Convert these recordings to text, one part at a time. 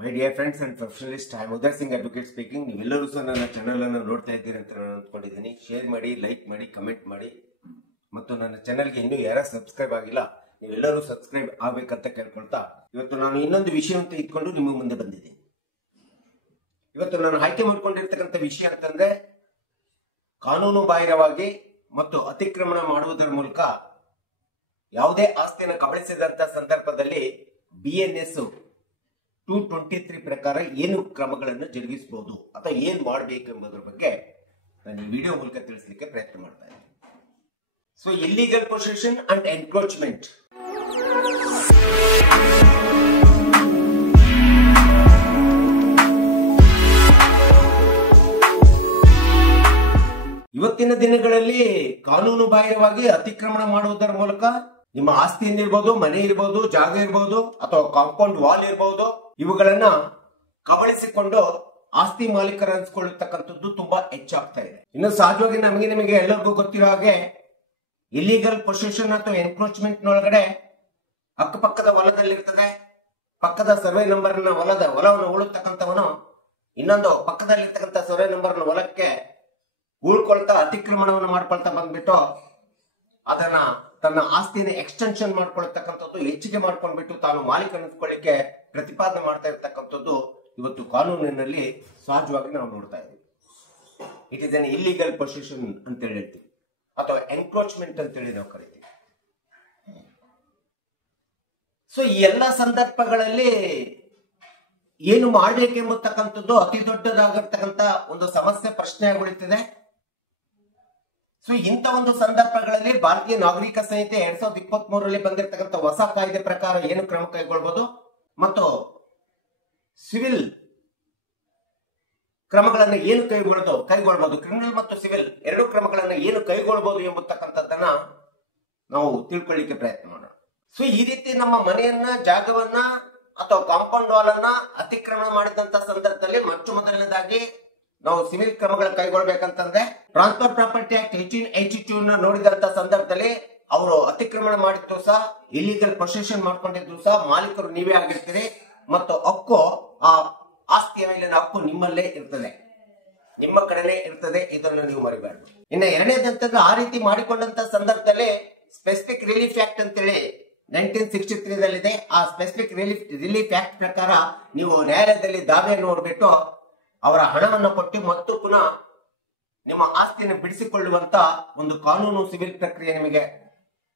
My dear friends and professionalist, I am Uday Singh advocate speaking. ನೀವೆಲ್ಲರೂ ಸಹ ನನ್ನ ಚಾನಲ್ ಅನ್ನು ನೋಡ್ತಾ ಇದ್ದೀರಿ ಅಂತ ನಾನು ಅಂದ್ಕೊಂಡಿದ್ದೀನಿ. ಶೇರ್ ಮಾಡಿ, ಲೈಕ್ ಮಾಡಿ, ಕಮೆಂಟ್ ಮಾಡಿ, ಮತ್ತು ನನ್ನ ಚಾನಲ್ಗೆ ಇನ್ನೂ ಯಾರು ಸಬ್ಸ್ಕ್ರೈಬ್ ಆಗಿಲ್ಲ ನೀವೆಲ್ಲರೂ ಸಬ್ಸ್ಕ್ರೈಬ್ ಆಗ್ಬೇಕಂತ ಕೇಳ್ಕೊಳ್ತಾ, ಇವತ್ತು ನಾನು ಇನ್ನೊಂದು ವಿಷಯ ಅಂತ ಇಟ್ಕೊಂಡು ನಿಮ್ಮ ಮುಂದೆ ಬಂದಿದ್ದೀನಿ. ಇವತ್ತು ನಾನು ಆಯ್ಕೆ ಮಾಡ್ಕೊಂಡಿರ್ತಕ್ಕಂಥ ವಿಷಯ ಅಂತಂದ್ರೆ, ಕಾನೂನು ಬಾಹಿರವಾಗಿ ಮತ್ತು ಅತಿಕ್ರಮಣ ಮಾಡುವುದರ ಮೂಲಕ ಯಾವುದೇ ಆಸ್ತಿಯನ್ನು ಕಬಳಿಸಿದಂತ ಸಂದರ್ಭದಲ್ಲಿ BNS 223 ಪ್ರಕಾರ ಏನು ಕ್ರಮಗಳನ್ನು ಜರುಗಿಸಬಹುದು ಅಥವಾ ಏನ್ ಮಾಡಬೇಕು ಎಂಬುದರ ಬಗ್ಗೆ ನಾನು ಈ ವಿಡಿಯೋ ಮೂಲಕ ತಿಳಿಸಲಿಕ್ಕೆ ಪ್ರಯತ್ನ ಮಾಡ್ತಾ ಇದ್ದೀನಿ. So illegal possession and encroachment. ಇವತ್ತಿನ ದಿನಗಳಲ್ಲಿ ಕಾನೂನು ಬಾಹಿರವಾಗಿ ಅತಿಕ್ರಮಣ ಮಾಡುವುದರ ಮೂಲಕ ನಿಮ್ಮ ಆಸ್ತಿ ಏನಿರ್ಬೋದು, ಮನೆ ಇರ್ಬೋದು, ಜಾಗ ಇರ್ಬೋದು, ಅಥವಾ ಕಾಂಪೌಂಡ್ ವಾಲ್ ಇರ್ಬೋದು, ಇವುಗಳನ್ನ ಕಬಳಿಸಿಕೊಂಡು ಆಸ್ತಿ ಮಾಲೀಕರು ಅನ್ಸ್ಕೊಳ್ಳತಕ್ಕಂಥದ್ದು ತುಂಬಾ ಹೆಚ್ಚಾಗ್ತಾ ಇದೆ. ಇನ್ನು ಸಹಜವಾಗಿ ನಿಮಗೆ ಎಲ್ಲರಿಗೂ ಗೊತ್ತಿರೋ ಹಾಗೆ ಇಲ್ಲಿಗಲ್ ಪೊಸೆಷನ್ ಅಥವಾ ಎನ್ಕ್ರೋಚ್ಮೆಂಟ್ ನೊಳಗಡೆ ಅಕ್ಕಪಕ್ಕದ ಹೊಲದಲ್ಲಿರ್ತದೆ, ಪಕ್ಕದ ಸರ್ವೆ ನಂಬರ್ ಹೊಲವನ್ನು ಉಳುತ್ತಕ್ಕಂಥವನು ಇನ್ನೊಂದು ಪಕ್ಕದಲ್ಲಿರ್ತಕ್ಕಂಥ ಸರ್ವೆ ನಂಬರ್ ಹೊಲಕ್ಕೆ ಉಳ್ಕೊಳ್ತಾ ಅತಿಕ್ರಮಣವನ್ನು ಮಾಡ್ಕೊಳ್ತಾ ಬಂದ್ಬಿಟ್ಟು ಅದನ್ನ ತನ್ನ ಆಸ್ತಿನ ಎಕ್ಸ್ಟೆನ್ಷನ್ ಮಾಡ್ಕೊಳ್ತಕ್ಕಂಥದ್ದು, ಹೆಚ್ಚಿಗೆ ಮಾಡ್ಕೊಂಡ್ಬಿಟ್ಟು ತಾನು ಮಾಲೀಕ ಅನಿಸ್ಕೊಳ್ಳಿಕ್ಕೆ ಪ್ರತಿಪಾದನೆ ಮಾಡ್ತಾ ಇರ್ತಕ್ಕಂಥದ್ದು ಇವತ್ತು ಕಾನೂನಿನಲ್ಲಿ ಸಹಜವಾಗಿ ನಾವು ನೋಡ್ತಾ ಇದ್ದೀವಿ. It is an illegal possession ಅಂತ ಹೇಳ್ತೀವಿ, ಅಥವಾ ಎನ್ಕ್ರೋಚ್ಮೆಂಟ್ ಅಂತೇಳಿ ನಾವು ಕರಿತೀವಿ. ಸೊ ಈ ಎಲ್ಲ ಸಂದರ್ಭಗಳಲ್ಲಿ ಏನು ಮಾಡಬೇಕೆಂಬತಕ್ಕಂಥದ್ದು ಅತಿ ದೊಡ್ಡದಾಗಿರ್ತಕ್ಕಂಥ ಒಂದು ಸಮಸ್ಯೆ ಪ್ರಶ್ನೆ ಉಳಿತಿದೆ. ಸೊ ಇಂಥ ಒಂದು ಸಂದರ್ಭಗಳಲ್ಲಿ ಭಾರತೀಯ ನಾಗರಿಕ ಸಂಹಿತೆ 2023ರಲ್ಲಿ ಬಂದಿರತಕ್ಕಂಥ ಹೊಸ ಕಾಯ್ದೆ ಪ್ರಕಾರ ಏನು ಕ್ರಮ ಕೈಗೊಳ್ಬಹುದು ಮತ್ತು ಸಿವಿಲ್ ಕ್ರಮಗಳನ್ನು ಏನು ಕೈಗೊಳ್ಬಹುದು, ಕ್ರಿಮಿನಲ್ ಮತ್ತು ಸಿವಿಲ್ ಎರಡು ಕ್ರಮಗಳನ್ನು ಏನು ಕೈಗೊಳ್ಳಬಹುದು ಎಂಬತಕ್ಕಂಥದ್ದನ್ನ ನಾವು ತಿಳ್ಕೊಳ್ಳಿಕ್ಕೆ ಪ್ರಯತ್ನ ಮಾಡೋಣ. ಸೊ ಈ ರೀತಿ ನಮ್ಮ ಮನೆಯನ್ನ, ಜಾಗವನ್ನ ಅಥವಾ ಕಾಂಪೌಂಡ್ ವಾಲ್ ಅನ್ನ ಅತಿಕ್ರಮಣ ಮಾಡಿದಂತ ಸಂದರ್ಭದಲ್ಲಿ ಮೊದಲನೇದಾಗಿ ನಾವು ಸಿವಿಲ್ ಕ್ರಮಗಳು ಕೈಗೊಳ್ಬೇಕಂತಂದ್ರೆ, ಟ್ರಾನ್ಸ್ಫರ್ ಪ್ರಾಪರ್ಟಿ ಆಕ್ಟ್ 1882 ನೋಡಿದಂತ ಸಂದರ್ಭದಲ್ಲಿ ಅವರು ಅತಿಕ್ರಮಣ ಮಾಡಿದ್ದು ಸಹ, ಇಲ್ಲಿಗಲ್ ಪೊಸೆಷನ್ ಮಾಡ್ಕೊಂಡಿದ್ದು ಸಹ ಮಾಲೀಕರು ನೀವೇ ಆಗಿರ್ತೀರಿ ಮತ್ತು ಹಕ್ಕು, ಆ ಆಸ್ತಿಯ ಮೇಲಿನ ಹಕ್ಕು ನಿಮ್ಮಲ್ಲೇ ಇರ್ತದೆ, ನಿಮ್ಮ ಕಡೆನೇ ಇರ್ತದೆ. ಇದನ್ನು ನೀವು ಮರಿಬಾರ್ದು. ಇನ್ನು ಎರಡನೇದಂತಂದ್ರೆ, ಆ ರೀತಿ ಮಾಡಿಕೊಂಡಂತ ಸಂದರ್ಭದಲ್ಲಿ ಸ್ಪೆಸಿಫಿಕ್ ರಿಲೀಫ್ ಆಕ್ಟ್ ಅಂತೇಳಿ 1963 ಆ ಸ್ಪೆಸಿಫಿಕ್ ರಿಲೀಫ್ ಆಕ್ಟ್ ಪ್ರಕಾರ ನೀವು ನ್ಯಾಯಾಲಯದಲ್ಲಿ ದಾವೆಯನ್ನು ನೋಡ್ಬಿಟ್ಟು ಅವರ ಹಣವನ್ನು ಕೊಟ್ಟು ಮತ್ತು ಪುನಃ ನಿಮ್ಮ ಆಸ್ತಿಯನ್ನು ಬಿಡಿಸಿಕೊಳ್ಳುವಂತ ಒಂದು ಕಾನೂನು ಸಿವಿಲ್ ಪ್ರಕ್ರಿಯೆ ನಿಮಗೆ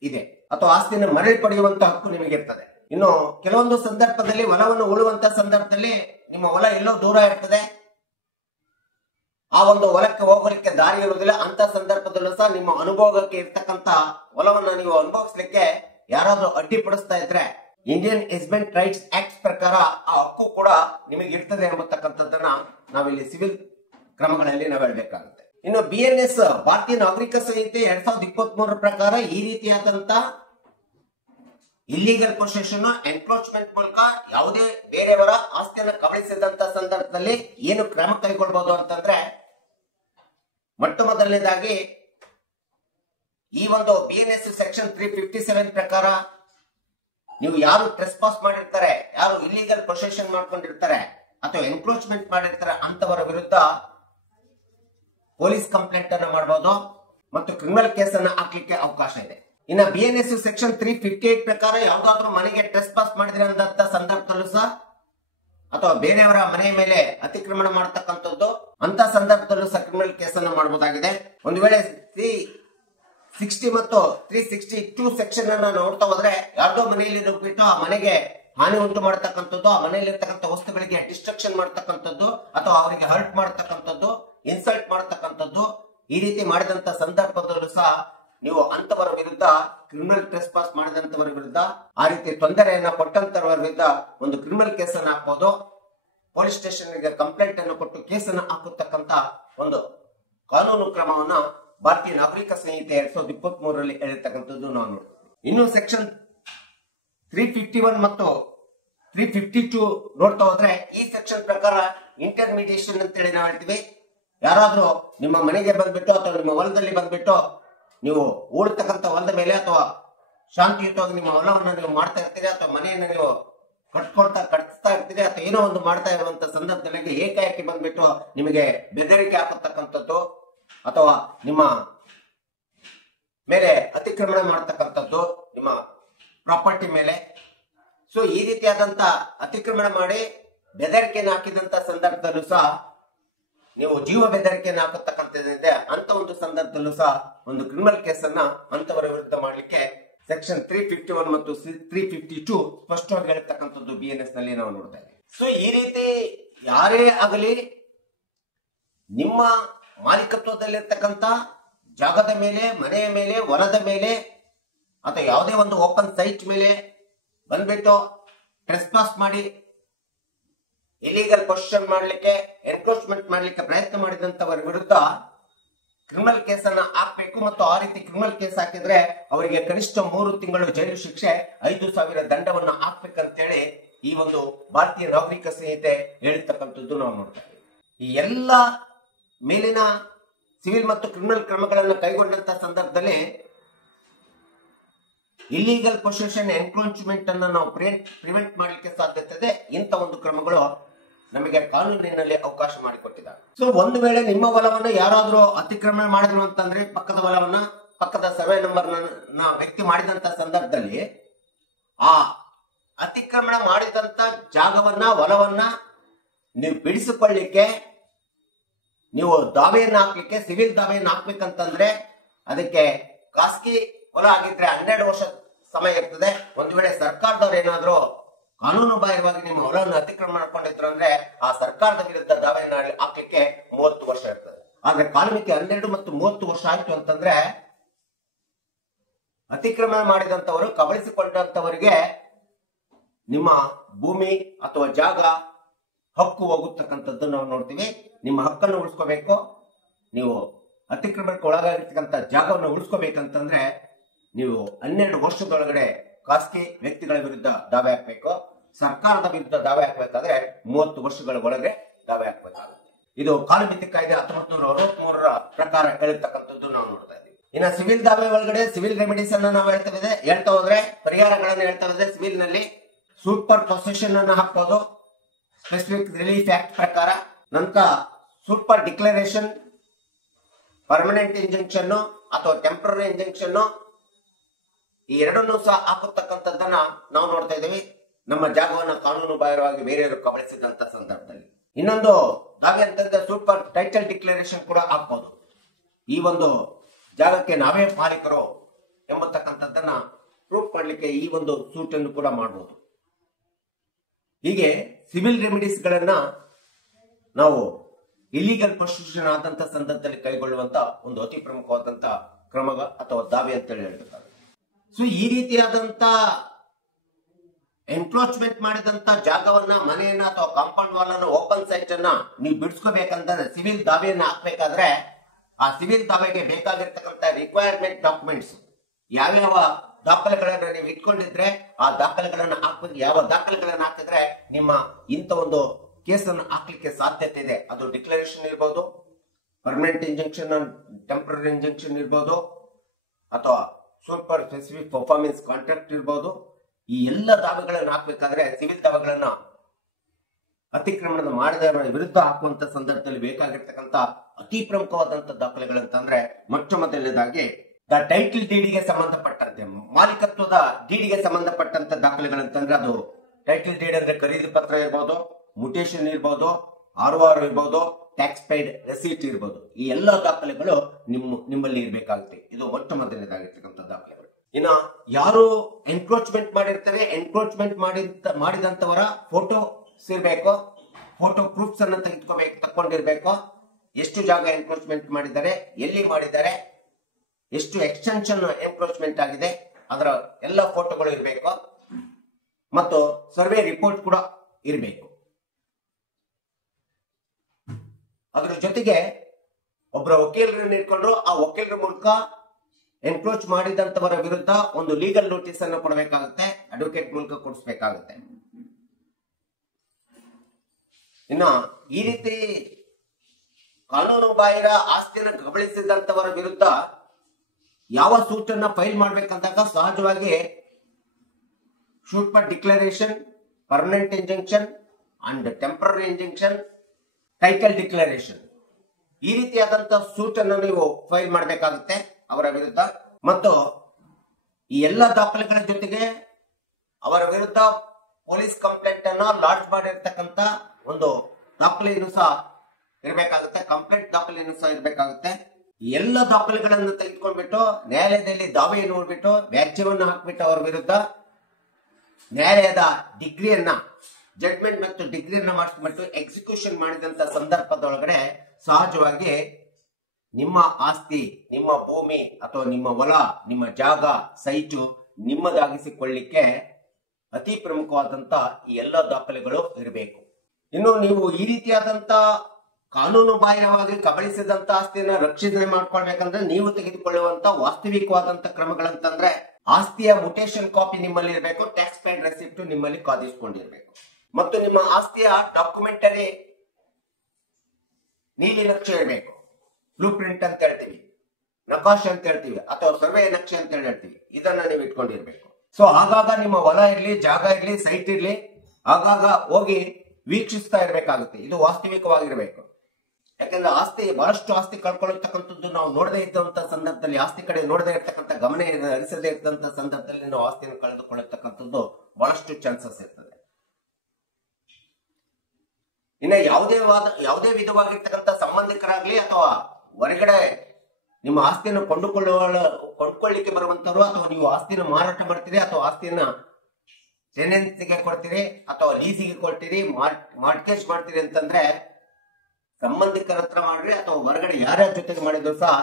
ಇದೆ, ಅಥವಾ ಆಸ್ತಿಯನ್ನು ಮರಳಿ ಪಡೆಯುವಂತ ಹಕ್ಕು ನಿಮಗೆ ಇರ್ತದೆ. ಇನ್ನು ಕೆಲವೊಂದು ಸಂದರ್ಭದಲ್ಲಿ ಹೊಲವನ್ನು ಉಳುವಂತ ಸಂದರ್ಭದಲ್ಲಿ ನಿಮ್ಮ ಹೊಲ ಎಲ್ಲೋ ದೂರ ಇರ್ತದೆ, ಆ ಒಂದು ಹೊಲಕ್ಕೆ ಹೋಗಲಿಕ್ಕೆ ದಾರಿ ಇರುವುದಿಲ್ಲ. ಅಂತ ಸಂದರ್ಭದಲ್ಲೂ ಸಹ ನಿಮ್ಮ ಅನುಭವಕ್ಕೆ ಇರ್ತಕ್ಕಂತ ಹೊಲವನ್ನ ನೀವು ಅನುಭವಿಸ್ಲಿಕ್ಕೆ ಯಾರಾದ್ರೂ ಅಡ್ಡಿಪಡಿಸ್ತಾ ಇದ್ರೆ ಇಂಡಿಯನ್ ಎಸ್ಮೆಂಟ್ ರೈಟ್ಸ್ ಆಕ್ಟ್ ಪ್ರಕಾರ ಆ ಹಕ್ಕು ಕೂಡ ನಿಮಗೆ ಇರ್ತದೆ ಎಂಬತಕ್ಕಂಥದ್ದನ್ನ ನಾವಿಲ್ಲಿ ಸಿವಿಲ್ ಕ್ರಮಗಳಲ್ಲಿ ನಾವು ಹೇಳ್ಬೇಕಾಗುತ್ತೆ. ಇನ್ನು BNS ಭಾರತೀಯ ನಾಗರಿಕ ಸಂಹಿತೆ 2023 ಪ್ರಕಾರ ಈ ರೀತಿಯಾದಂತ ಇಲ್ಲಿಗಲ್ ಪೊಸೆಷನ್, ಎನ್ಕ್ರೋಚ್ಮೆಂಟ್ ಮೂಲಕ ಯಾವುದೇ ಬೇರೆಯವರ ಆಸ್ತಿಯನ್ನು ಕಬಳಿಸಿದಂತ ಸಂದರ್ಭದಲ್ಲಿ ಏನು ಕ್ರಮ ಕೈಗೊಳ್ಬಹುದು ಅಂತಂದ್ರೆ, ಮೊದಲನೇದಾಗಿ ಈ ಒಂದು BNS ಸೆಕ್ಷನ್ 357 ಪ್ರಕಾರ ನೀವು ಯಾರು ಟ್ರೆಸ್ಪಾಸ್ ಮಾಡಿರ್ತಾರೆ, ಯಾರು ಇಲ್ಲಿಗಲ್ ಪೊಸೆಷನ್ ಮಾಡ್ಕೊಂಡಿರ್ತಾರೆ ಅಥವಾ ಎನ್ಕ್ರೋಚ್ಮೆಂಟ್ ಮಾಡಿರ್ತಾರೆ ಅಂತವರ ವಿರುದ್ಧ ಪೊಲೀಸ್ ಕಂಪ್ಲೇಂಟ್ ಅನ್ನು ಮಾಡಬಹುದು ಮತ್ತು ಕ್ರಿಮಿನಲ್ ಕೇಸ್ ಅನ್ನು ಹಾಕ್ಲಿಕ್ಕೆ ಅವಕಾಶ ಇದೆ. ಇನ್ನು BNS ಸೆಕ್ಷನ್ 358 ಪ್ರಕಾರ ಯಾವ್ದಾದ್ರು ಮನೆಗೆ ಟ್ರೆಸ್ಪಾಸ್ ಮಾಡಿದ್ರೆ ಅಂತ ಸಂದರ್ಭದಲ್ಲೂ ಸಹ, ಅಥವಾ ಬೇರೆಯವರ ಮನೆಯ ಮೇಲೆ ಅತಿಕ್ರಮಣ ಮಾಡತಕ್ಕಂಥದ್ದು ಅಂತ ಸಂದರ್ಭದಲ್ಲೂ ಸಹ ಕ್ರಿಮಿನಲ್ ಕೇಸ್ ಅನ್ನು ಮಾಡಬಹುದಾಗಿದೆ. ಒಂದು ವೇಳೆ 360 ಮತ್ತು 362 ಸೆಕ್ಷನ್ ಅನ್ನ ನೋಡ್ತಾ ಹೋದ್ರೆ, ಯಾರ್ದೋ ಮನೆಯಲ್ಲಿ ನುಗ್ಗಿಬಿಟ್ಟು ಆ ಮನೆಗೆ ಹಾನಿ ಉಂಟು ಮಾಡತಕ್ಕಂಥದ್ದು, ಆ ಮನೆಯಲ್ಲಿರ್ತಕ್ಕಂಥ ವಸ್ತುಗಳಿಗೆ ಡಿಸ್ಟ್ರಕ್ಷನ್ ಮಾಡತಕ್ಕಂಥದ್ದು, ಅಥವಾ ಅವರಿಗೆ ಹರ್ಟ್ ಮಾಡತಕ್ಕಂಥದ್ದು, ಇನ್ಸಲ್ಟ್ ಮಾಡತಕ್ಕಂಥದ್ದು, ಈ ರೀತಿ ಮಾಡಿದಂತ ಸಂದರ್ಭದಲ್ಲೂ ಸಹ ನೀವು ಅಂತವರ ವಿರುದ್ಧ ಕ್ರಿಮಿನಲ್ ಟ್ರೆಸ್ಪಾಸ್ ಮಾಡಿದಂತವರ ವಿರುದ್ಧ, ಆ ರೀತಿ ತೊಂದರೆಯನ್ನ ಕೊಟ್ಟಂತವರ ವಿರುದ್ಧ ಒಂದು ಕ್ರಿಮಿನಲ್ ಕೇಸ್ ಅನ್ನು ಹಾಕಬಹುದು. ಪೊಲೀಸ್ ಸ್ಟೇಷನ್ ಗೆ ಕಂಪ್ಲೇಂಟ್ ಅನ್ನು ಕೊಟ್ಟು ಕೇಸನ್ನು ಹಾಕತಕ್ಕಂತ ಒಂದು ಕಾನೂನು ಕ್ರಮವನ್ನ ಭಾರತೀಯ ನಾಗರಿಕ ಸಂಹಿತೆ 2023ರಲ್ಲಿ ಹೇಳಿರ್ತಕ್ಕಂಥದ್ದು ನಾವು ನೋಡ್ತೀವಿ. ಇನ್ನು ಸೆಕ್ಷನ್ 351 ಮತ್ತು 352 ನೋಡ್ತಾ ಹೋದ್ರೆ, ಈ ಸೆಕ್ಷನ್ ಪ್ರಕಾರ ಇಂಟರ್ಮೀಡಿಯೇಷನ್ ಅಂತೇಳಿ ನಾವು ಹೇಳ್ತೀವಿ. ಯಾರಾದ್ರೂ ನಿಮ್ಮ ಮನೆಗೆ ಬಂದ್ಬಿಟ್ಟು ಅಥವಾ ನಿಮ್ಮ ಹೊಲದಲ್ಲಿ ಬಂದ್ಬಿಟ್ಟು ನೀವು ಓಡ್ತಕ್ಕಂಥ ಹೊಲದ ಮೇಲೆ ಅಥವಾ ಶಾಂತಿಯುತವಾಗಿ ನಿಮ್ಮ ಹೊಲವನ್ನು ನೀವು ಮಾಡ್ತಾ ಇರ್ತೀರಿ ಅಥವಾ ಮನೆಯನ್ನು ನೀವು ಕಟ್ಸ್ತಾ ಇರ್ತೀರಿ ಅಥವಾ ಏನೋ ಒಂದು ಮಾಡ್ತಾ ಇರುವಂತ ಸಂದರ್ಭದಲ್ಲಿ ಏಕಾಏಕಿ ಬಂದ್ಬಿಟ್ಟು ನಿಮಗೆ ಬೆದರಿಕೆ ಹಾಕತಕ್ಕಂಥದ್ದು ಅಥವಾ ನಿಮ್ಮ ಮೇಲೆ ಅತಿಕ್ರಮಣ ಮಾಡತಕ್ಕಂಥದ್ದು ನಿಮ್ಮ ಪ್ರಾಪರ್ಟಿ ಮೇಲೆ. ಸೊ ಈ ರೀತಿಯಾದಂತ ಅತಿಕ್ರಮಣ ಮಾಡಿ ಬೆದರಿಕೆಯನ್ನು ಹಾಕಿದಂತ ಸಂದರ್ಭದಲ್ಲೂ ಸಹ ನೀವು ಜೀವ ಬೆದರಿಕೆಯನ್ನು ಹಾಕತಕ್ಕಂಥದ್ದಿದೆ. ಅಂತ ಒಂದು ಸಂದರ್ಭದಲ್ಲೂ ಸಹ ಒಂದು ಕ್ರಿಮಿನಲ್ ಕೇಸನ್ನ ಅಂತವರ ವಿರುದ್ಧ ಮಾಡಲಿಕ್ಕೆ ಸೆಕ್ಷನ್ 351 ಮತ್ತು 352 ಸ್ಪಷ್ಟವಾಗಿ ಹೇಳ್ತಕ್ಕಂಥದ್ದು BNS ನಲ್ಲಿ ನಾವು ನೋಡ್ತಾ ಇದ್ದೀವಿ. ಸೊ ಈ ರೀತಿ ಯಾರೇ ಆಗಲಿ ನಿಮ್ಮ ಮಾಲೀಕತ್ವದಲ್ಲಿರ್ತಕ್ಕಂಥ ಜಾಗದ ಮೇಲೆ, ಮನೆಯ ಮೇಲೆ, ಹೊಲದ ಮೇಲೆ ಅಥವಾ ಯಾವುದೇ ಒಂದು ಓಪನ್ ಸೈಟ್ ಮೇಲೆ ಬಂದ್ಬಿಟ್ಟು ಟ್ರೆಸ್ಪಾಸ್ ಮಾಡಿ ಇಲೀಗಲ್ ಪೊಸಿಷನ್ ಮಾಡಲಿಕ್ಕೆ, ಎನ್ಕ್ರೋಚ್ಮೆಂಟ್ ಮಾಡಲಿಕ್ಕೆ ಪ್ರಯತ್ನ ಮಾಡಿದಂತವರ ವಿರುದ್ಧ ಕ್ರಿಮಿನಲ್ ಕೇಸನ್ನ ಹಾಕ್ಬೇಕು. ಮತ್ತು ಆ ರೀತಿ ಕ್ರಿಮಿನಲ್ ಕೇಸ್ ಹಾಕಿದ್ರೆ ಅವರಿಗೆ ಕನಿಷ್ಠ 3 ತಿಂಗಳು ಜೈಲು ಶಿಕ್ಷೆ, 5,000 ದಂಡವನ್ನ ಹಾಕ್ಬೇಕಂತೇಳಿ ಈ ಒಂದು ಭಾರತೀಯ ನಾಗರಿಕ ಸಂಹಿತೆ ಹೇಳಿರ್ತಕ್ಕಂಥದ್ದು ನಾವು ನೋಡ್ತಾ ಇದ್ದೀವಿ. ಈ ಎಲ್ಲ ಮೇಲಿನ ಸಿವಿಲ್ ಮತ್ತು ಕ್ರಿಮಿನಲ್ ಕ್ರಮಗಳನ್ನು ಕೈಗೊಂಡಂತ ಸಂದರ್ಭದಲ್ಲಿ ಇಲ್ಲಿಗಲ್ ಪೊಸೆಷನ್, ಎನ್ಕ್ರೋಚ್ಮೆಂಟ್ ಅನ್ನ ನಾವು ಪ್ರಿವೆಂಟ್ ಮಾಡಲಿಕ್ಕೆ ಸಾಧ್ಯತೆ ಇದೆ. ಇಂಥ ಒಂದು ಕ್ರಮಗಳು ನಮಗೆ ಕಾನೂನಿನಲ್ಲಿ ಅವಕಾಶ ಮಾಡಿಕೊಟ್ಟಿದ್ದಾರೆ. ಸೊ ಒಂದು ವೇಳೆ ನಿಮ್ಮ ಹೊಲವನ್ನು ಯಾರಾದ್ರೂ ಅತಿಕ್ರಮಣ ಮಾಡಿದ್ರು ಅಂತಂದ್ರೆ, ಪಕ್ಕದ ಹೊಲವನ್ನ, ಪಕ್ಕದ ಸರ್ವೆ ನಂಬರ್ ವ್ಯಕ್ತಿ ಮಾಡಿದಂತ ಸಂದರ್ಭದಲ್ಲಿ ಆ ಅತಿಕ್ರಮಣ ಮಾಡಿದಂತ ಜಾಗವನ್ನ, ಹೊಲವನ್ನ ನೀವು ಬಿಡಿಸಿಕೊಳ್ಳಿಕ್ಕೆ, ನೀವು ದಾವೆಯನ್ನ ಹಾಕ್ಲಿಕ್ಕೆ, ಸಿವಿಲ್ ದಾವೆಯನ್ನ ಹಾಕ್ಬೇಕಂತಂದ್ರೆ ಅದಕ್ಕೆ ಖಾಸಗಿ ಹೊಲ ಆಗಿದ್ರೆ 12 ವರ್ಷ ಸಮಯ ಇರ್ತದೆ. ಒಂದು ವೇಳೆ ಸರ್ಕಾರದವ್ರು ಏನಾದ್ರು ಕಾನೂನು ಬಾಹಿರವಾಗಿ ನಿಮ್ಮ ಹೊಲವನ್ನು ಅತಿಕ್ರಮಣ ಮಾಡ್ಕೊಂಡಿದ್ರು ಅಂದ್ರೆ ಆ ಸರ್ಕಾರದ ವಿರುದ್ಧ ದಾವೆಯನ್ನ ಹಾಕ್ಲಿಕ್ಕೆ 30 ವರ್ಷ ಇರ್ತದೆ. ಆದ್ರೆ ಕಾಲಮಿತಿ 12 ಮತ್ತು 30 ವರ್ಷ ಆಯ್ತು ಅಂತಂದ್ರೆ ಅತಿಕ್ರಮಣ ಮಾಡಿದಂತವರು, ಕಬಳಿಸಿಕೊಂಡಂತವರಿಗೆ ನಿಮ್ಮ ಭೂಮಿ ಅಥವಾ ಜಾಗ ಹಕ್ಕು ಹೋಗುತ್ತಕ್ಕಂಥದ್ದು ನಾವು ನೋಡ್ತೀವಿ. ನಿಮ್ಮ ಹಕ್ಕನ್ನು ಉಳಿಸ್ಕೋಬೇಕು. ನೀವು ಅತಿಕ್ರಮಣಕ್ಕೆ ಒಳಗಾಗಿರ್ತಕ್ಕಂಥ ಜಾಗವನ್ನು ಉಳಿಸ್ಕೋಬೇಕಂತಂದ್ರೆ ನೀವು 12 ವರ್ಷದೊಳಗಡೆ ಖಾಸಗಿ ವ್ಯಕ್ತಿಗಳ ವಿರುದ್ಧ ದಾವೆ ಹಾಕಬೇಕು. ಸರ್ಕಾರದ ವಿರುದ್ಧ ದಾವೆ ಹಾಕಬೇಕಾದ್ರೆ 30 ವರ್ಷಗಳ ಒಳಗೆ ದಾವೆ ಹಾಕಬೇಕಾಗುತ್ತೆ. ಇದು ಕಾಲಮಿತಿ ಕಾಯ್ದೆ 1963ರ ಪ್ರಕಾರ ಹೇಳಿರ್ತಕ್ಕಂಥದ್ದು ನಾವು ನೋಡ್ತಾ ಇದ್ದೀವಿ. ಇನ್ನು ಸಿವಿಲ್ ದಾವೆ ಒಳಗಡೆ ಸಿವಿಲ್ ರೆಮಿಡೀಸ್ ಅನ್ನ ನಾವು ಹೇಳ್ತಾ ಹೋದ್ರೆ ಪರಿಹಾರಗಳನ್ನು ಹೇಳ್ತಾ ಹೋದ್ರೆ ಸಿವಿಲ್ ನಲ್ಲಿ ಸೂಪರ್ ಪೊಸೆಷನ್ ಅನ್ನು ಹಾಕೋದು ಸ್ಪೆಸಿಫಿಕ್ ರಿಲೀಫ್ ಆಕ್ಟ್ ಪ್ರಕಾರ. ನಂತರ ಸೂಪರ್ ಡಿಕ್ಲರೇಷನ್, ಪರ್ಮನೆಂಟ್ ಇಂಜಂಕ್ಷನ್ ಅಥವಾ ಟೆಂಪರರಿ ಇಂಜಂಕ್ಷನ್, ಈ ಎರಡನ್ನೂ ಸಹ ಹಾಕತಕ್ಕಂಥದ್ದನ್ನ ನಾವು ನೋಡ್ತಾ ಇದ್ದೀವಿ. ನಮ್ಮ ಜಾಗವನ್ನ ಕಾನೂನು ಬಾಹಿರವಾಗಿ ಬೇರೆಯವರು ಕಬಳಿಸಿದಂತ ಸಂದರ್ಭದಲ್ಲಿ ಇನ್ನೊಂದು ದಾವೆ ಅಂತಂದ್ರೆ ಸೂಪರ್ ಟೈಟಲ್ ಡಿಕ್ಲರೇಷನ್ ಕೂಡ ಹಾಕ್ಬೋದು. ಈ ಒಂದು ಜಾಗಕ್ಕೆ ನಾವೇ ಮಾಲೀಕರು ಎಂಬತಕ್ಕಂಥದ್ದನ್ನ ಪ್ರೂಫ್ ಮಾಡಲಿಕ್ಕೆ ಈ ಒಂದು ಸೂಟ್ ಅನ್ನು ಕೂಡ ಮಾಡಬಹುದು. ಹೀಗೆ ಸಿವಿಲ್ ರೆಮಿಡೀಸ್ ಗಳನ್ನ ನಾವು ಇಲ್ಲಿಗಲ್ ಪ್ರೊಸೆಷನ್ ಆದಂತ ಸಂದರ್ಭದಲ್ಲಿ ಕೈಗೊಳ್ಳುವಂತ ಒಂದು ಅತಿ ಪ್ರಮುಖವಾದಂತ ಕ್ರಮ ಅಥವಾ ದಾವೆ ಅಂತ ಹೇಳ್ತಾರೆ. ಸೊ ಈ ರೀತಿಯಾದಂತ ಎನ್ಕ್ರೋಚ್ಮೆಂಟ್ ಮಾಡಿದಂತ ಜಾಗವನ್ನ, ಮನೆಯನ್ನ ಅಥವಾ ಕಾಂಪೌಂಡ್ ವಾಲ್ ಅನ್ನ, ಓಪನ್ ಸೈಟ್ ಅನ್ನ ನೀವು ಬಿಡಿಸ್ಕೋಬೇಕಂತಂದ್ರೆ ಸಿವಿಲ್ ದಾವೆಯನ್ನ ಹಾಕ್ಬೇಕಾದ್ರೆ ಆ ಸಿವಿಲ್ ದಾವೆಗೆ ಬೇಕಾಗಿರ್ತಕ್ಕಂಥ ರಿಕ್ವೈರ್ಮೆಂಟ್ ಡಾಕ್ಯುಮೆಂಟ್ಸ್ ಯಾವ್ಯಾವ ದಾಖಲೆಗಳನ್ನ ನೀವು ಇಟ್ಕೊಂಡಿದ್ರೆ ಆ ದಾಖಲೆಗಳನ್ನ ಹಾಕ್ಬೇಕು. ಯಾವ ದಾಖಲೆಗಳನ್ನ ಹಾಕಿದ್ರೆ ನಿಮ್ಮ ಇಂಥ ಒಂದು ಕೇಸನ್ನು ಹಾಕ್ಲಿಕ್ಕೆ ಸಾಧ್ಯತೆ ಇದೆ. ಅದು ಡಿಕ್ಲರೇಷನ್ ಇರ್ಬೋದು, ಪರ್ಮನೆಂಟ್ ಇಂಜಂಕ್ಷನ್, ಟೆಂಪರರಿ ಇಂಜಂಕ್ಷನ್ ಇರ್ಬೋದು, ಅಥವಾ ಸೂಪರ್ ಸ್ಪೆಸಿಫಿಕ್ ಪರ್ಫಾರ್ಮೆನ್ಸ್ ಕಾಂಟ್ರಾಕ್ಟ್ ಇರ್ಬೋದು. ಈ ಎಲ್ಲ ದಾವೆಗಳನ್ನ ಹಾಕ್ಬೇಕಾದ್ರೆ ಸಿವಿಲ್ ದಾವೆಗಳನ್ನ ಅತಿಕ್ರಮಣದ ಮಾಡಿದ ವಿರುದ್ಧ ಹಾಕುವಂತ ಸಂದರ್ಭದಲ್ಲಿ ಬೇಕಾಗಿರ್ತಕ್ಕಂಥ ಅತಿ ಪ್ರಮುಖವಾದಂತ ದಾಖಲೆಗಳಂತಂದ್ರೆ ಮೊಟ್ಟ ಮೊದಲನೇದಾಗಿ ಟೈಟಲ್ ಡೀಡಿಗೆ ಸಂಬಂಧಪಟ್ಟಂತೆ, ಮಾಲೀಕತ್ವದ ಡೀಡಿಗೆ ಸಂಬಂಧಪಟ್ಟಂತ ದಾಖಲೆಗಳಂತಂದ್ರೆ ಅದು ಟೈಟಲ್ ಡೀಡ್ ಅಂದ್ರೆ ಖರೀದಿ ಪತ್ರ ಇರ್ಬೋದು, ಮುಟೇಶನ್ ಇರ್ಬೋದು, ROR ಇರ್ಬೋದು, ಟ್ಯಾಕ್ಸ್ ಪೇಯ್ಡ್ ರೆಸೀಟ್ ಇರ್ಬೋದು. ಈ ಎಲ್ಲ ದಾಖಲೆಗಳು ನಿಮ್ಮಲ್ಲಿ ಇರಬೇಕಾಗುತ್ತೆ. ಇದು ಮೊಟ್ಟ ಮೊದಲನೇದಾಗಿರ್ತಕ್ಕಂಥ ದಾಖಲೆಗಳು. ಇನ್ನ ಯಾರು ಎನ್ಕ್ರೋಚ್ಮೆಂಟ್ ಮಾಡಿರ್ತಾರೆ, ಎನ್ಕ್ರೋಚ್ಮೆಂಟ್ ಮಾಡಿದಂತವರ ಫೋಟೋಸ್ ಇರಬೇಕು, ಫೋಟೋ ಪ್ರೂಫ್ಸ್ ಅನ್ನ ತಕೊಂಡಿರ್ಬೇಕು. ಎಷ್ಟು ಜಾಗ ಎನ್ಕ್ರೋಚ್ಮೆಂಟ್ ಮಾಡಿದ್ದಾರೆ, ಎಲ್ಲಿ ಮಾಡಿದ್ದಾರೆ, ಎಷ್ಟು ಎಕ್ಸ್ಟೆನ್ಷನ್ ಎನ್ಕ್ರೋಚ್ಮೆಂಟ್ ಆಗಿದೆ, ಅದರ ಎಲ್ಲ ಫೋಟೋಗಳು ಇರಬೇಕು. ಮತ್ತು ಸರ್ವೆ ರಿಪೋರ್ಟ್ ಕೂಡ ಇರಬೇಕು. ಅದರ ಜೊತೆಗೆ ಒಬ್ಬರ ವಕೀಲರನ್ನು ಇಟ್ಕೊಂಡ್ರು, ಆ ವಕೀಲರ ಮೂಲಕ ಎನ್ಕ್ರೋಚ್ ಮಾಡಿದಂತವರ ವಿರುದ್ಧ ಒಂದು ಲೀಗಲ್ ನೋಟಿಸ್ ಅನ್ನು ಕೊಡಬೇಕಾಗುತ್ತೆ, ಅಡ್ವೊಕೇಟ್ ಮೂಲಕ ಕೊಡಿಸಬೇಕಾಗುತ್ತೆ. ಇನ್ನು ಈ ರೀತಿ ಕಾನೂನು ಬಾಹಿರ ಆಸ್ತಿಯನ್ನು ಕಬಳಿಸಿದಂತವರ ವಿರುದ್ಧ ಯಾವ ಸೂಟನ್ನ ಫೈಲ್ ಮಾಡ್ಬೇಕಂದಾಗ ಸಹಜವಾಗಿ super declaration, permanent injunction and temporary injunction, title declaration, ಈ ರೀತಿಯಾದಂತಹ ಸೂಟ್ ಅನ್ನು ನೀವು ಫೈಲ್ ಮಾಡಬೇಕಾಗುತ್ತೆ ಅವರ ವಿರುದ್ಧ. ಮತ್ತು ಈ ಎಲ್ಲ ದಾಖಲೆಗಳ ಜೊತೆಗೆ ಅವರ ವಿರುದ್ಧ ಪೊಲೀಸ್ ಕಂಪ್ಲೇಂಟ್ ಅನ್ನ ಲಾಡ್ಜ್ ಮಾಡಿರ್ತಕ್ಕಂತ ಒಂದು ದಾಖಲೆಯನ್ನು ಸಹ ಇರಬೇಕಾಗುತ್ತೆ, ಕಂಪ್ಲೇಂಟ್ ದಾಖಲೆಯನ್ನು ಸಹ ಇರಬೇಕಾಗುತ್ತೆ. ಎಲ್ಲ ದಾಖಲೆಗಳನ್ನು ತೆಗೆದುಕೊಂಡ್ಬಿಟ್ಟು ನ್ಯಾಯಾಲಯದಲ್ಲಿ ದಾವೆಯನ್ನು ನೋಡ್ಬಿಟ್ಟು ವ್ಯಾಜ್ಯವನ್ನು ಹಾಕ್ಬಿಟ್ಟು ಅವರ ವಿರುದ್ಧ ನ್ಯಾಯಾಲಯದ ಡಿಗ್ರಿಯನ್ನ, ಜಡ್ಮೆಂಟ್ ಮತ್ತು ಡಿಗ್ರಿಯನ್ನ ಮಾಡಿಸ್ಬಿಟ್ಟು ಎಕ್ಸಿಕ್ಯೂಷನ್ ಮಾಡಿದಂತ ಸಂದರ್ಭದೊಳಗಡೆ ಸಹಜವಾಗಿ ನಿಮ್ಮ ಆಸ್ತಿ, ನಿಮ್ಮ ಭೂಮಿ ಅಥವಾ ನಿಮ್ಮ ಹೊಲ, ನಿಮ್ಮ ಜಾಗ, ಸೈಟು ನಿಮ್ಮದಾಗಿಸಿಕೊಳ್ಳಿಕ್ಕೆ ಅತಿ ಪ್ರಮುಖವಾದಂತ ಈ ಎಲ್ಲ ದಾಖಲೆಗಳು ಇರಬೇಕು. ಇನ್ನು ನೀವು ಈ ರೀತಿಯಾದಂತ ಕಾನೂನು ಬಾಹಿರವಾಗಿ ಕಬಳಿಸಿದಂತ ಆಸ್ತಿಯನ್ನ ರಕ್ಷಣೆ ಮಾಡ್ಕೊಳ್ಬೇಕಂದ್ರೆ ನೀವು ತೆಗೆದುಕೊಳ್ಳುವಂತ ವಾಸ್ತವಿಕವಾದಂತ ಕ್ರಮಗಳಂತಂದ್ರೆ ಆಸ್ತಿಯ ಮುಟೇಶನ್ ಕಾಪಿ ನಿಮ್ಮಲ್ಲಿ ಇರಬೇಕು, ಟ್ಯಾಕ್ಸ್ ಪೇಡ್ ರೆಸಿಪ್ಟ್ ನಿಮ್ಮಲ್ಲಿ ಕಾದಿಸ್ಕೊಂಡಿರ್ಬೇಕು, ಮತ್ತು ನಿಮ್ಮ ಆಸ್ತಿಯ ಡಾಕ್ಯುಮೆಂಟರಿ ನೀಲಿ ನಕ್ಷೆ ಇರಬೇಕು. ಬ್ಲೂ ಪ್ರಿಂಟ್ ಅಂತ ಹೇಳ್ತೀವಿ, ನಕಾಶೆ ಅಂತ ಹೇಳ್ತೀವಿ, ಅಥವಾ ಸರ್ವೆ ನಕ್ಷೆ ಅಂತ ಹೇಳ್ತೀವಿ. ಇದನ್ನ ನೀವು ಇಟ್ಕೊಂಡಿರ್ಬೇಕು. ಸೊ ಆಗಾಗ ನಿಮ್ಮ ಹೊಲ ಇರ್ಲಿ, ಜಾಗ ಇರ್ಲಿ, ಸೈಟ್ ಇರ್ಲಿ, ಆಗಾಗ ಹೋಗಿ ವೀಕ್ಷಿಸ್ತಾ ಇರಬೇಕಾಗುತ್ತೆ. ಇದು ವಾಸ್ತವಿಕವಾಗಿರ್ಬೇಕು. ಯಾಕಂದ್ರೆ ಆಸ್ತಿ, ಬಹಳಷ್ಟು ಆಸ್ತಿ ಕಳ್ಕೊಳ್ಳತಕ್ಕಂಥದ್ದು ನಾವು ನೋಡದೇ ಇದ್ದಂತ ಸಂದರ್ಭದಲ್ಲಿ, ಆಸ್ತಿ ಕಡೆ ನೋಡದೇ ಇರ್ತಕ್ಕಂಥ, ಗಮನ ಹರಿಸದೇ ಇದ್ದಂತ ಸಂದರ್ಭದಲ್ಲಿ ನಾವು ಆಸ್ತಿಯನ್ನು ಕಳೆದುಕೊಳ್ಳತಕ್ಕಂಥದ್ದು ಬಹಳಷ್ಟು ಚಾನ್ಸಸ್ ಇರ್ತದೆ. ಇನ್ನ ಯಾವುದೇ ವಿಧವಾಗಿರ್ತಕ್ಕಂಥ ಸಂಬಂಧಿಕರಾಗ್ಲಿ ಅಥವಾ ಹೊರಗಡೆ ನಿಮ್ಮ ಆಸ್ತಿಯನ್ನು ಕೊಂಡ್ಕೊಳ್ಳಿಕ್ಕೆ ಬರುವಂತವರು, ಅಥವಾ ನೀವು ಆಸ್ತಿಯನ್ನು ಮಾರಾಟ ಮಾಡ್ತೀರಿ ಅಥವಾ ಆಸ್ತಿಯನ್ನ ಟೆನೆನ್ಸಿಗೆ ಕೊಡ್ತೀರಿ ಅಥವಾ ಲೀಸಿಗೆ ಕೊಡ್ತೀರಿ, ಮಾರ್ಟ್ಗೇಜ್ ಮಾಡ್ತೀರಿ ಅಂತಂದ್ರೆ ಸಂಬಂಧಿಕರ ಹತ್ರ ಮಾಡ್ರಿ ಅಥವಾ ಹೊರಗಡೆ ಯಾರ್ಯಾರ ಜೊತೆಗೆ ಮಾಡಿದ್ರು ಸಹ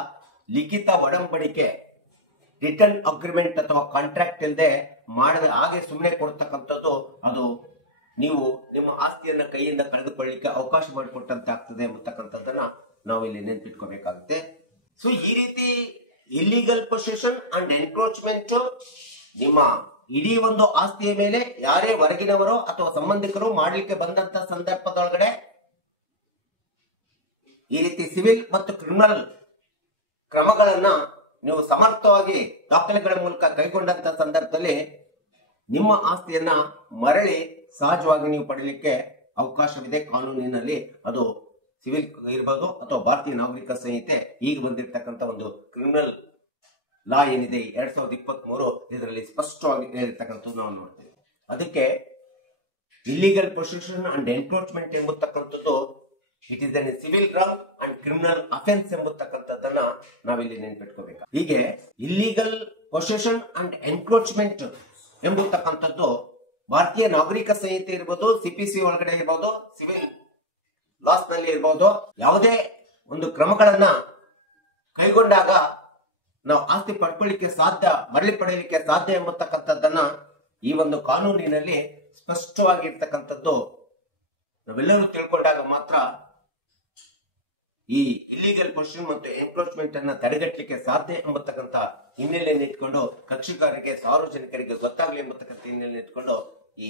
ಲಿಖಿತ ಒಡಂಬಡಿಕೆ, ರಿಟರ್ನ್ ಅಗ್ರಿಮೆಂಟ್ ಅಥವಾ ಕಾಂಟ್ರಾಕ್ಟ್ ಇಲ್ಲದೆ ಮಾಡದ ಹಾಗೆ ಸುಮ್ಮನೆ ಕೊಡ್ತಕ್ಕಂಥದ್ದು, ಅದು ನೀವು ನಿಮ್ಮ ಆಸ್ತಿಯನ್ನ ಕೈಯಿಂದ ಕಳೆದುಕೊಳ್ಳಿಕ್ಕೆ ಅವಕಾಶ ಮಾಡಿಕೊಟ್ಟಂತ ಆಗ್ತದೆ ಎಂಬತಕ್ಕಂಥದ್ದನ್ನ ನಾವು ಇಲ್ಲಿ ನೆನ್ಪಿಟ್ಕೋಬೇಕಾಗುತ್ತೆ. ಸೊ ಈ ರೀತಿ ಇಲ್ಲಿಗಲ್ ಪೊಸೆಷನ್ ಅಂಡ್ ಎನ್ಕ್ರೋಚ್ಮೆಂಟ್ ನಿಮ್ಮ ಇಡೀ ಒಂದು ಆಸ್ತಿಯ ಮೇಲೆ ಯಾರೇ ಹೊರಗಿನವರು ಅಥವಾ ಸಂಬಂಧಿಕರು ಮಾಡ್ಲಿಕ್ಕೆ ಬಂದಂತ ಸಂದರ್ಭದೊಳಗಡೆ ಈ ರೀತಿ ಸಿವಿಲ್ ಮತ್ತು ಕ್ರಿಮಿನಲ್ ಕ್ರಮಗಳನ್ನ ನೀವು ಸಮರ್ಥವಾಗಿ ದಾಖಲೆಗಳ ಮೂಲಕ ಕೈಗೊಂಡಂತ ಸಂದರ್ಭದಲ್ಲಿ ನಿಮ್ಮ ಆಸ್ತಿಯನ್ನ ಮರಳಿ ಸಹಜವಾಗಿ ನೀವು ಪಡೆಯಲಿಕ್ಕೆ ಅವಕಾಶವಿದೆ ಕಾನೂನಿನಲ್ಲಿ. ಅದು ಸಿವಿಲ್ ಇರಬಹುದು ಅಥವಾ ಭಾರತೀಯ ನಾಗರಿಕ ಸಂಹಿತೆ ಈಗ ಬಂದಿರತಕ್ಕಂತ ಒಂದು ಕ್ರಿಮಿನಲ್ ಲಾ ಏನಿದೆ 2023 ಇದರಲ್ಲಿ ಸ್ಪಷ್ಟವಾಗಿ ಹೇಳಿರ್ತಕ್ಕಂಥದ್ದು ನಾವು ನೋಡ್ತೇವೆ. ಅದಕ್ಕೆ ಇಲ್ಲಿಗಲ್ ಪೊಸೆಷನ್ ಅಂಡ್ ಎನ್ಕ್ರೋಚ್ಮೆಂಟ್ ಎಂಬತಕ್ಕಂಥದ್ದು it is an civil wrong and criminal offence ಎಂಬತಕ್ಕಂಥದ್ದನ್ನ ನಾವಿಲ್ಲಿ ನೆನ್ಪಿಟ್ಕೋಬೇಕು. ಹೀಗೆ ಇಲ್ಲಿಗಲ್ ಪೊಸೆಷನ್ ಅಂಡ್ ಎನ್ಕ್ರೋಚ್ಮೆಂಟ್ ಎಂಬತಕ್ಕಂಥದ್ದು ಭಾರತೀಯ ನಾಗರಿಕ ಸಂಹಿತೆ ಇರ್ಬೋದು, ಸಿಪಿಸಿ ಒಳಗಡೆ ಇರ್ಬೋದು, ಸಿವಿಲ್ ಲಾಸ್ ನಲ್ಲಿ ಇರ್ಬೋದು, ಯಾವುದೇ ಒಂದು ಕ್ರಮಗಳನ್ನ ಕೈಗೊಂಡಾಗ ನಾವು ಆಸ್ತಿ ಪಡ್ಕೊಳ್ಳಿಕ್ಕೆ ಸಾಧ್ಯ, ಮರಳಿ ಪಡೆಯಲಿಕ್ಕೆ ಸಾಧ್ಯ ಎಂಬತಕ್ಕಂಥದ್ದನ್ನ ಈ ಒಂದು ಕಾನೂನಿನಲ್ಲಿ ಸ್ಪಷ್ಟವಾಗಿರ್ತಕ್ಕಂಥದ್ದು ನಾವೆಲ್ಲರೂ ತಿಳ್ಕೊಂಡಾಗ ಮಾತ್ರ ಈ ಇಲ್ಲಿಗಲ್ ಪೊಸೆಷನ್ ಮತ್ತು ಎನ್ಕ್ರೋಚ್ಮೆಂಟ್ ಅನ್ನ ತಡೆಗಟ್ಟಲಿಕ್ಕೆ ಸಾಧ್ಯ ಎಂಬತಕ್ಕಂಥ ಹಿನ್ನೆಲೆಯನ್ನು ಇಟ್ಕೊಂಡು ಕಕ್ಷಿಗಾರರಿಗೆ, ಸಾರ್ವಜನಿಕರಿಗೆ ಗೊತ್ತಾಗ್ಲಿ ಎಂಬತಕ್ಕಂಥ ಹಿನ್ನೆಲೆಯನ್ನು ಇಟ್ಕೊಂಡು ಈ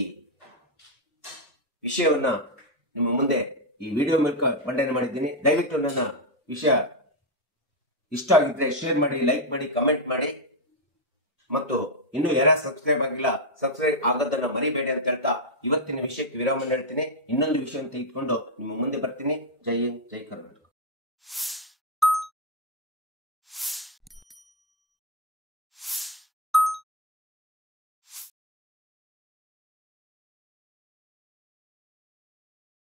ವಿಷಯವನ್ನ ನಿಮ್ಮ ಮುಂದೆ ಈ ವಿಡಿಯೋ ಮೂಲಕ ಮಂಡನೆ ಮಾಡಿದ್ದೀನಿ. ದಯವಿಟ್ಟು ನನ್ನ ವಿಷಯ ಇಷ್ಟ ಆಗಿದ್ರೆ ಶೇರ್ ಮಾಡಿ, ಲೈಕ್ ಮಾಡಿ, ಕಮೆಂಟ್ ಮಾಡಿ, ಮತ್ತು ಇನ್ನು ಯಾರು ಸಬ್ಸ್ಕ್ರೈಬ್ ಆಗಿಲ್ಲ ಸಬ್ಸ್ಕ್ರೈಬ್ ಆಗೋದನ್ನ ಮರಿಬೇಡಿ ಅಂತ ಹೇಳ್ತಾ ಇವತ್ತಿನ ವಿಷಯಕ್ಕೆ ವಿರಾಮ ಹೇಳ್ತೀನಿ. ಇನ್ನೊಂದು ವಿಷಯ ತೆಗೆದುಕೊಂಡು ನಿಮ್ಮ ಮುಂದೆ ಬರ್ತೀನಿ. ಜೈ ಹಿಂದ್, ಜೈ ಕರ್ನಾಟಕ.